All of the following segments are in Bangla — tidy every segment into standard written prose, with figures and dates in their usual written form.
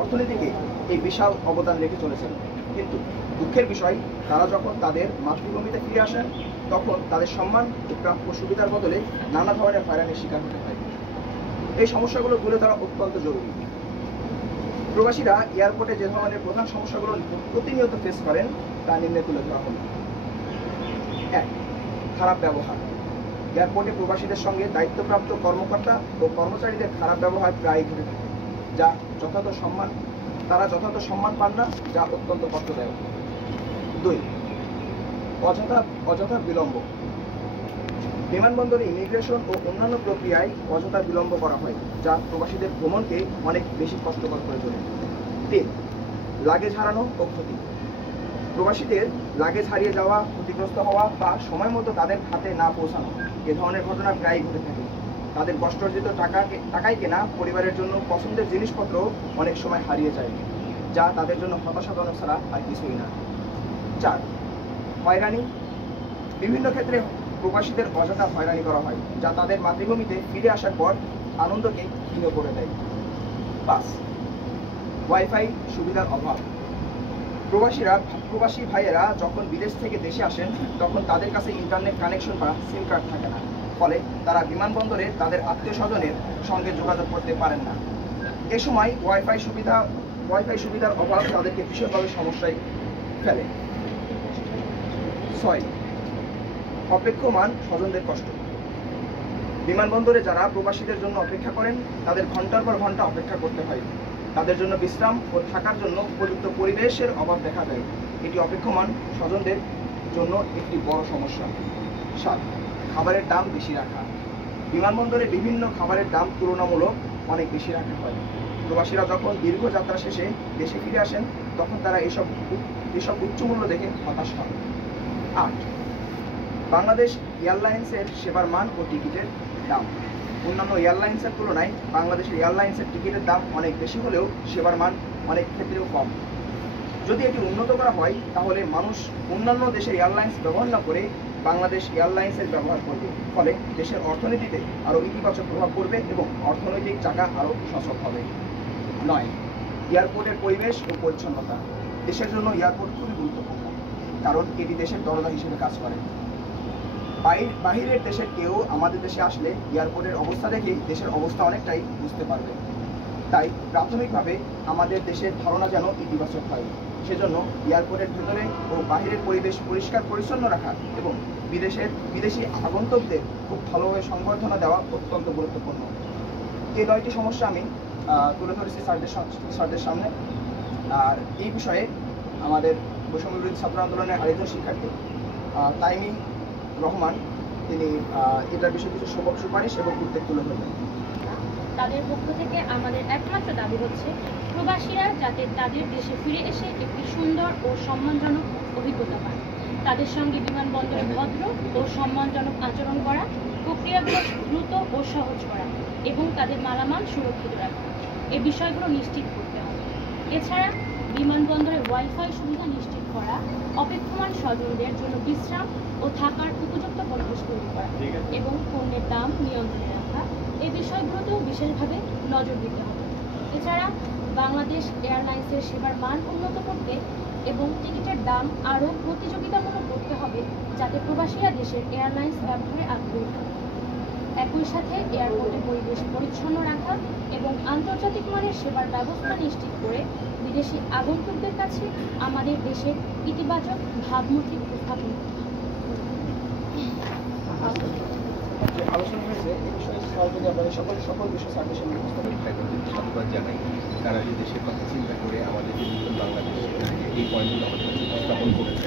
অর্থনীতিকে এই বিশাল অবদান রেখে চলেছেন। কিন্তু দুঃখের বিষয়, তারা যখন তাদের মাতৃভূমিতে ফিরে আসেন তখন তাদের সম্মান ও প্রাপ্য সুবিধার বদলে নানা ধরনের হয়রানির শিকার হতে হয়। এই সমস্যাগুলো তুলে ধরা অত্যন্ত জরুরি। প্রবাসীরা এয়ারপোর্টে যে ধরনের প্রধান সমস্যাগুলো প্রতিনিয়ত ফেস করেন তা নিম্নে তুলে ধরা হল। 1. খারাপ ব্যবহার। এয়ারপোর্টে প্রবাসীদের সঙ্গে দায়িত্বপ্রাপ্ত কর্মকর্তা ও কর্মচারীদের খারাপ ব্যবহার প্রায় ঘটে থাকে, যা তারা যথাযথ সম্মান পান না, যা অত্যন্ত কষ্টদায়ক। 2. অযথা বিলম্ব। বিমানবন্দরে ইমিগ্রেশন ও অন্যান্য প্রক্রিয়ায় অযথা বিলম্ব করা হয়, যা প্রবাসীদের ভ্রমণকে অনেক বেশি কষ্টকর করে তোলে। 3. লাগেজ হারানো ও ক্ষতি। প্রবাসীদের লাগেজ হারিয়ে যাওয়া, ক্ষতিগ্রস্ত হওয়া বা সময় মতো তাদের হাতে না পৌঁছানো, এ ধরনের ঘটনা প্রায়ই ঘটে থাকে। তাদের কষ্টার্জিত টাকায় কেনা পরিবারের জন্য পছন্দের জিনিসপত্র অনেক সময় হারিয়ে যায়, যা তাদের জন্য হতাশাজনক ছাড়া আর কিছুই না। 4. হয়রানি। বিভিন্ন ক্ষেত্রে প্রবাসীদের অযথা হয়রানি করা হয়, যা তাদের মাতৃভূমিতে ফিরে আসার পর আনন্দকে ক্ষীণ করে দেয়। 5. ওয়াইফাই সুবিধার অভাব। প্রবাসী ভাইয়েরা যখন বিদেশ থেকে দেশে আসেন তখন তাদের কাছে ইন্টারনেট কানেকশন বা সিম কার্ড থাকে না, ফলে তারা বিমানবন্দরে তাদের আত্মীয় স্বজনের সঙ্গে যোগাযোগ করতে পারেন না। এ সময় ওয়াইফাই সুবিধার অভাব তাদেরকে ভীষণভাবে সমস্যায় ফেলে। 6. অপেক্ষমান স্বজনদের কষ্ট। বিমানবন্দরে যারা প্রবাসীদের জন্য অপেক্ষা করেন তাদের ঘন্টার পর ঘন্টা অপেক্ষা করতে হয়। তাদের জন্য বিশ্রাম ও থাকার জন্য উপযুক্ত পরিবেশের অভাব দেখা দেয়। এটি অপেক্ষমান স্বজনদের জন্য একটি বড় সমস্যা। 7. খাবারের দাম বেশি রাখা। বিমানবন্দরে বিভিন্ন খাবারের দাম তুলনামূলক অনেক বেশি রাখা হয়। প্রবাসীরা যখন দীর্ঘ যাত্রা শেষে দেশে ফিরে আসেন তখন তারা এসব উচ্চ মূল্য দেখে হতাশ হন। 8. বাংলাদেশ এয়ারলাইন্সের সেবার মান ও টিকিটের দাম। অন্যান্য এয়ারলাইন্সের তুলনায় বাংলাদেশের এয়ারলাইন্সের টিকিটের দাম অনেক বেশি হলেও সেবার মান অনেক ক্ষেত্রেও কম। যদি এটি উন্নত করা হয় তাহলে মানুষ অন্যান্য দেশের এয়ারলাইন্স ব্যবহার না করে বাংলাদেশ এয়ারলাইন্সের ব্যবহার করবে, ফলে দেশের অর্থনীতিতে আরও ইতিবাচক প্রভাব পড়বে এবং অর্থনৈতিক চাকা আরও সচল হবে। 9. এয়ারপোর্টের পরিবেশ ও পরিচ্ছন্নতা। দেশের জন্য এয়ারপোর্ট খুবই গুরুত্বপূর্ণ, কারণ এটি দেশের দরজা হিসেবে কাজ করে। বাহিরের দেশের কেউ আমাদের দেশে আসলে এয়ারপোর্টের অবস্থা দেখেই দেশের অবস্থা অনেকটাই বুঝতে পারবে। তাই প্রাথমিকভাবে আমাদের দেশের ধারণা যেন ইতিবাচক হয়, সেজন্য এয়ারপোর্টের ভেতরে ও বাহিরের পরিবেশ পরিষ্কার পরিচ্ছন্ন রাখা এবং বিদেশি আগন্তুকদের খুব ভালোভাবে সংবর্ধনা দেওয়া অত্যন্ত গুরুত্বপূর্ণ। এই 9টি সমস্যা আমি তুলে ধরেছি স্যারদের সামনে। আর এই বিষয়ে আমাদের বৈষম্য বিরোধী ছাত্র আন্দোলনের আরেকজন শিক্ষার্থী তাইমি রহমান, তিনি এটার বিষয়ে কিছু সুপারিশ এবং উদ্যোগ তুলে ধরবেন। তাদের পক্ষ থেকে আমাদের একমাত্র দাবি হচ্ছে প্রবাসীরা যাতে তাদের দেশে ফিরে এসে একটি সুন্দর ও সম্মানজনক অভিজ্ঞতা পায়। তাদের সঙ্গে বিমানবন্দরে ভদ্র ও সম্মানজনক আচরণ করা, প্রক্রিয়াগুলো দ্রুত ও সহজ করা এবং তাদের মালামাল সুরক্ষিত রাখা, এই বিষয়গুলো নিশ্চিত করতে হবে। এছাড়া বিমানবন্দরে ওয়াইফাই সুবিধা নিশ্চিত করা, অপেক্ষমান স্বজনদের জন্য বিশ্রাম ও থাকার উপযুক্ত পরিবেশ তৈরি করা এবং পণ্যের দাম নিয়ন্ত্রণে রাখা, এই বিষয়গুলোতেও বিশেষভাবে নজর দিতে হবে। এছাড়া বাংলাদেশ এয়ারলাইন্সের সেবার মান উন্নত করতে এবং টিকিটের দাম আরও প্রতিযোগিতামূলক করতে হবে, যাতে প্রবাসীরা দেশের এয়ারলাইন্স ব্যবহারে আগ্রহী হয়। একই সাথে এয়ারপোর্টের পরিবেশ পরিচ্ছন্ন রাখা এবং আন্তর্জাতিক মানের সেবার ব্যবস্থা নিশ্চিত করে বিদেশি আগন্তুকদের কাছে আমাদের দেশের ইতিবাচক ভাবমূর্তি উপস্থাপন করতে হবে। আলোচনা হয়েছে এই বিষয়ে যদি আপনাদের সকল বিষয় স্যারদের সামনে সাধুবাদ জানাই, তারা এই দেশের কথা চিন্তা করে আমাদের যে নতুন বাংলাদেশ এই পয়েন্টগুলো আমাদের কাছে উপস্থাপন করেছে।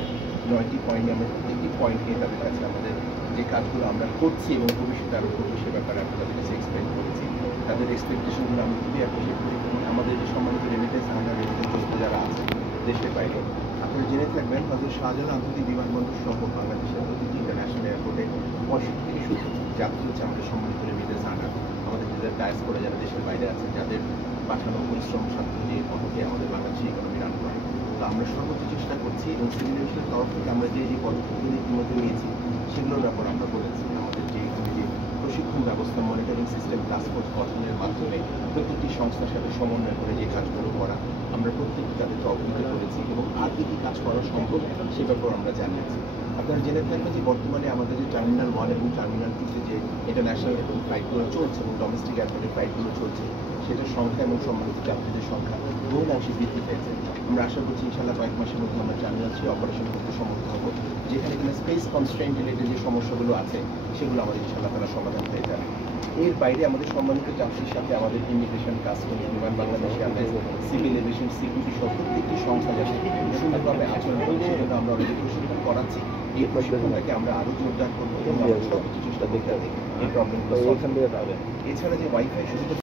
9টি পয়েন্টে আমরা প্রত্যেকটি পয়েন্টে তাদের কাছে আমাদের যে কাজগুলো আমরা করছি এবং ভবিষ্যতে আরও করবো সে ব্যাপারে আমরা তাদের কাছে এক্সপ্লেন করেছি। তাদের এক্সপেকটেশনগুলো আমি খুবই অ্যাপ্রিসিয়েট করি। আমাদের যে সম্মানিত রেমিটেন্স যোদ্ধা যারা আছে দেশের বাইরে, আপনারা জেনে থাকবেন হয়তো শাহজালাল আন্তর্জাতিক বিমানবন্দর সহ বাংলাদেশের প্রতিটি ইন্টারন্যাশনাল এয়ারপোর্টে 65 থেকে 70 যাত্রী হচ্ছে আমাদের সম্মানিত রেমিটেন্স আনার, আমাদের যাদের ডায়াস করে যারা দেশের বাইরে আছে, যাদের পাঠানো পরিশ্রম সাধ্য যে পথে আমাদের বাংলাদেশি ইকোনমি রান করে। তো আমরা সর্বোচ্চ চেষ্টা করছি এবং সিভিল এভিয়েশনের তরফ থেকে আমরা যে পদক্ষেপগুলো ইতিমধ্যে নিয়েছি সেগুলোর ব্যাপারে আমরা বলেছি। আমাদের যে প্রশিক্ষণ ব্যবস্থা, মনিটরিং সিস্টেম, টাস্ক ফোর্স গঠনের মাধ্যমে প্রত্যেকটি সংস্থার সাথে সমন্বয় করে যে কাজগুলো করা, আমরা প্রত্যেকটি তাদেরকে অবহিত করেছি এবং আর কি কাজ করা সম্ভব সে ব্যাপারে আমরা জানিয়েছি। আপনারা জেনে থাকবেন যে বর্তমানে আমাদের যে টার্মিনাল 1 এবং টার্মিনাল 2-তে যে ইন্টারন্যাশনাল এবং ফ্লাইটগুলো চলছে এবং ডোমেস্টিক এয়ারপোর্টের ফ্লাইটগুলো চলছে, সেটার সংখ্যা এবং সম্মানিত যাত্রীদের সংখ্যা বহুলাংশে বৃদ্ধি পেয়েছে। আমরা আশা করছি ইনশাআল্লাহ কয়েক মাসের মধ্যে আমরা টার্মিনাল 3 অপারেশন করতে সমর্থ হব, যেখানে কিনা স্পেস কনস্ট্রেন্ট রিলেটেড যে সমস্যাগুলো আছে সেগুলো আমাদের ইনশাআল্লাহ তারা সমাধান হয়ে যাবে। এর বাইরে আমাদের সম্মানিত যাত্রীর সাথে আমাদের ইমিগ্রেশন, কাস্টমস, বিমান Bangladesh airlines, civil aviation, security সহ প্রত্যেকটি সংস্থা যাতে সুন্দরভাবে আচরণ করে সেজন্য আমরা অলরেডি প্রশিক্ষণ করাচ্ছি। এই প্রশিক্ষণটাকে আমরা আরও জোরদার করবো এবং আমরা সর্বোচ্চ চেষ্টা করতে হবে এই প্রবলেমগুলো সলভ করতে। এছাড়া যে ওয়াইফাই সুবিধা